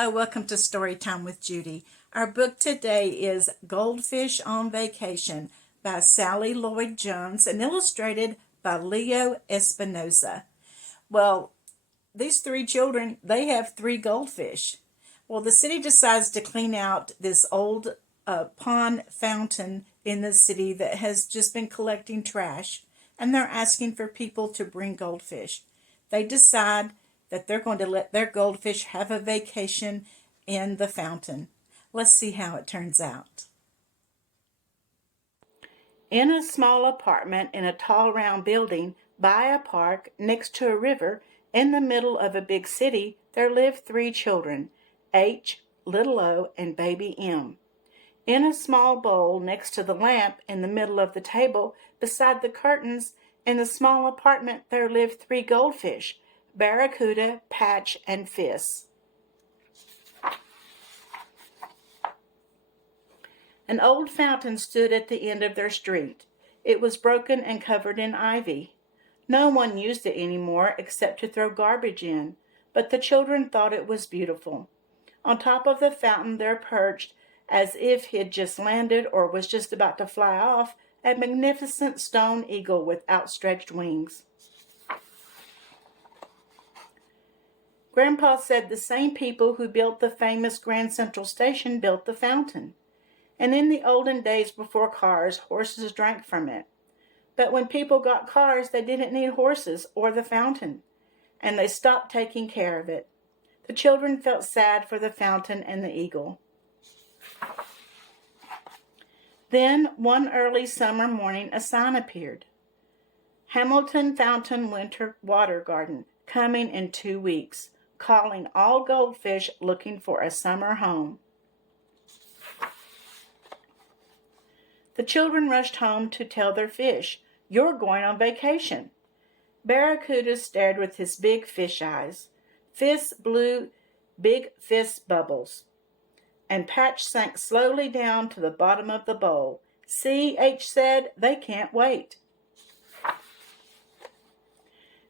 Hello, welcome to Storytime with Judy. Our book today is Goldfish on Vacation by Sally Lloyd Jones and illustrated by Leo Espinoza. Well, these three children, they have three goldfish. Well, the city decides to clean out this old pond fountain in the city that has just been collecting trash, and they're asking for people to bring goldfish. They decide that they're going to let their goldfish have a vacation in the fountain. Let's see how it turns out. In a small apartment in a tall round building by a park next to a river in the middle of a big city, there lived three children, H, little O, and baby M. In a small bowl next to the lamp in the middle of the table, beside the curtains, in the small apartment there lived three goldfish, Barracuda, Patch, and Fiss. An old fountain stood at the end of their street. It was broken and covered in ivy. No one used it anymore except to throw garbage in, but the children thought it was beautiful. On top of the fountain there perched, as if he had just landed or was just about to fly off, a magnificent stone eagle with outstretched wings. Grandpa said the same people who built the famous Grand Central Station built the fountain. And in the olden days before cars, horses drank from it. But when people got cars, they didn't need horses or the fountain, and they stopped taking care of it. The children felt sad for the fountain and the eagle. Then, one early summer morning, a sign appeared. Hamilton Fountain Winter Water Garden, coming in 2 weeks, calling all goldfish looking for a summer home. The children rushed home to tell their fish, "You're going on vacation." Barracuda stared with his big fish eyes. Fiss blew big fist bubbles, and Patch sank slowly down to the bottom of the bowl. "See," H said, "they can't wait."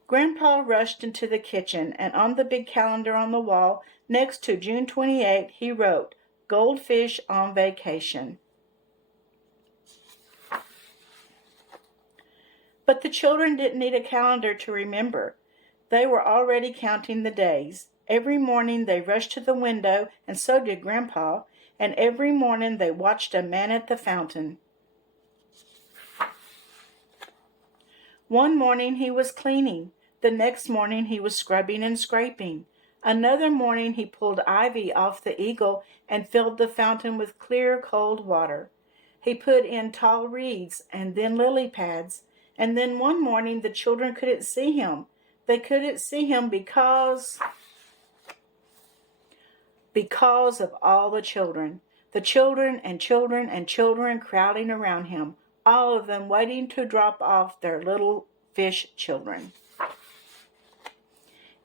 Grandpa rushed into the kitchen, and on the big calendar on the wall next to June 28, he wrote, "Goldfish on Vacation." But the children didn't need a calendar to remember. They were already counting the days. Every morning they rushed to the window, and so did Grandpa, and every morning they watched a man at the fountain. One morning he was cleaning. The next morning he was scrubbing and scraping. Another morning he pulled ivy off the eagle and filled the fountain with clear, cold water. He put in tall reeds and then lily pads. And then one morning the children couldn't see him. They couldn't see him because of all the children. The children and children and children crowding around him, all of them waiting to drop off their little fish children.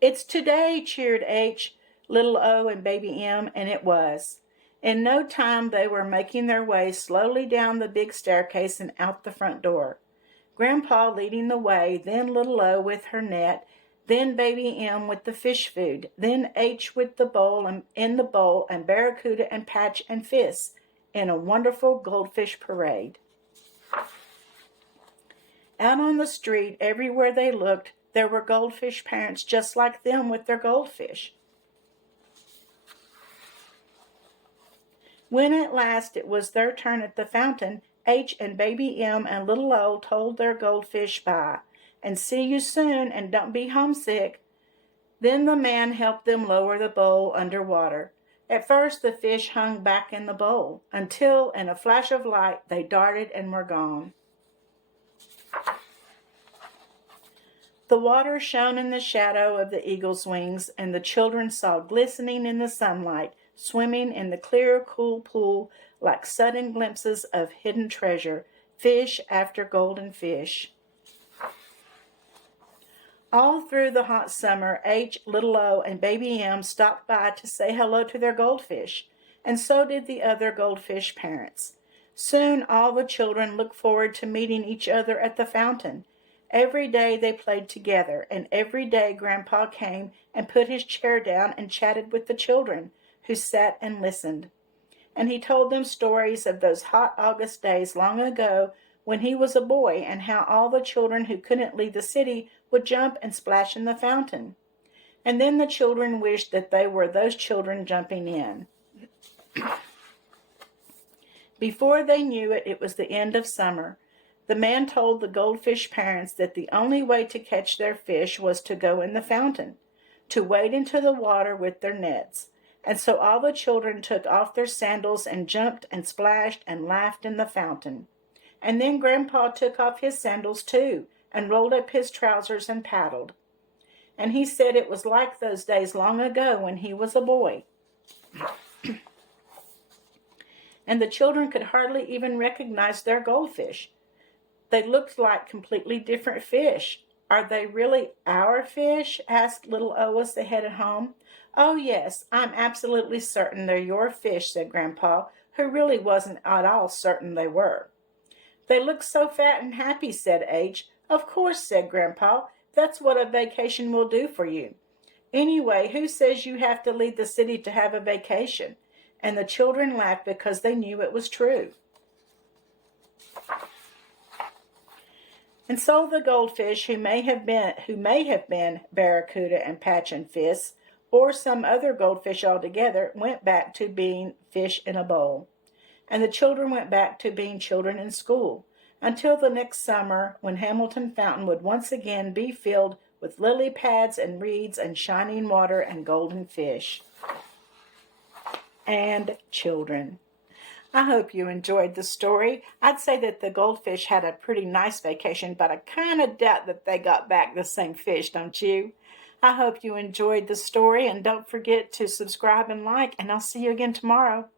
"It's today," cheered H, little O, and baby M, and it was. In no time they were making their way slowly down the big staircase and out the front door. Grandpa leading the way, then little O with her net, then baby M with the fish food, then H with the bowl and Barracuda and Patch and Fiss in a wonderful goldfish parade. Out on the street, everywhere they looked, there were goldfish parents just like them with their goldfish. When at last it was their turn at the fountain, H and baby M and little O told their goldfish bye, and see you soon, and don't be homesick. Then the man helped them lower the bowl under water. At first the fish hung back in the bowl, until in a flash of light they darted and were gone. The water shone in the shadow of the eagle's wings, and the children saw glistening in the sunlight, swimming in the clear, cool pool like sudden glimpses of hidden treasure, fish after golden fish. All through the hot summer, H, little O, and baby M stopped by to say hello to their goldfish, and so did the other goldfish parents. Soon all the children looked forward to meeting each other at the fountain. Every day they played together, and every day Grandpa came and put his chair down and chatted with the children, who sat and listened. And he told them stories of those hot August days long ago when he was a boy, and how all the children who couldn't leave the city would jump and splash in the fountain. And then the children wished that they were those children jumping in. Before they knew it, it was the end of summer. The man told the goldfish parents that the only way to catch their fish was to go in the fountain, to wade into the water with their nets. And so all the children took off their sandals and jumped and splashed and laughed in the fountain. And then Grandpa took off his sandals too, and rolled up his trousers and paddled. And he said it was like those days long ago when he was a boy. And the children could hardly even recognize their goldfish. They looked like completely different fish. Are they really our fish? Asked little O as they headed home. Oh, yes, I'm absolutely certain they're your fish, said Grandpa, who really wasn't at all certain they were. They look so fat and happy, said H. Of course, said Grandpa. That's what a vacation will do for you. Anyway, who says you have to leave the city to have a vacation? And the children laughed because they knew it was true. And so the goldfish, who may have been Barracuda and Patch and Fist, or some other goldfish altogether, went back to being fish in a bowl. And the children went back to being children in school, until the next summer, when Hamilton Fountain would once again be filled with lily pads and reeds and shining water and golden fish. And children. I hope you enjoyed the story. I'd say that the goldfish had a pretty nice vacation, but I kind of doubt that they got back the same fish, don't you? I hope you enjoyed the story, and don't forget to subscribe and like, and I'll see you again tomorrow.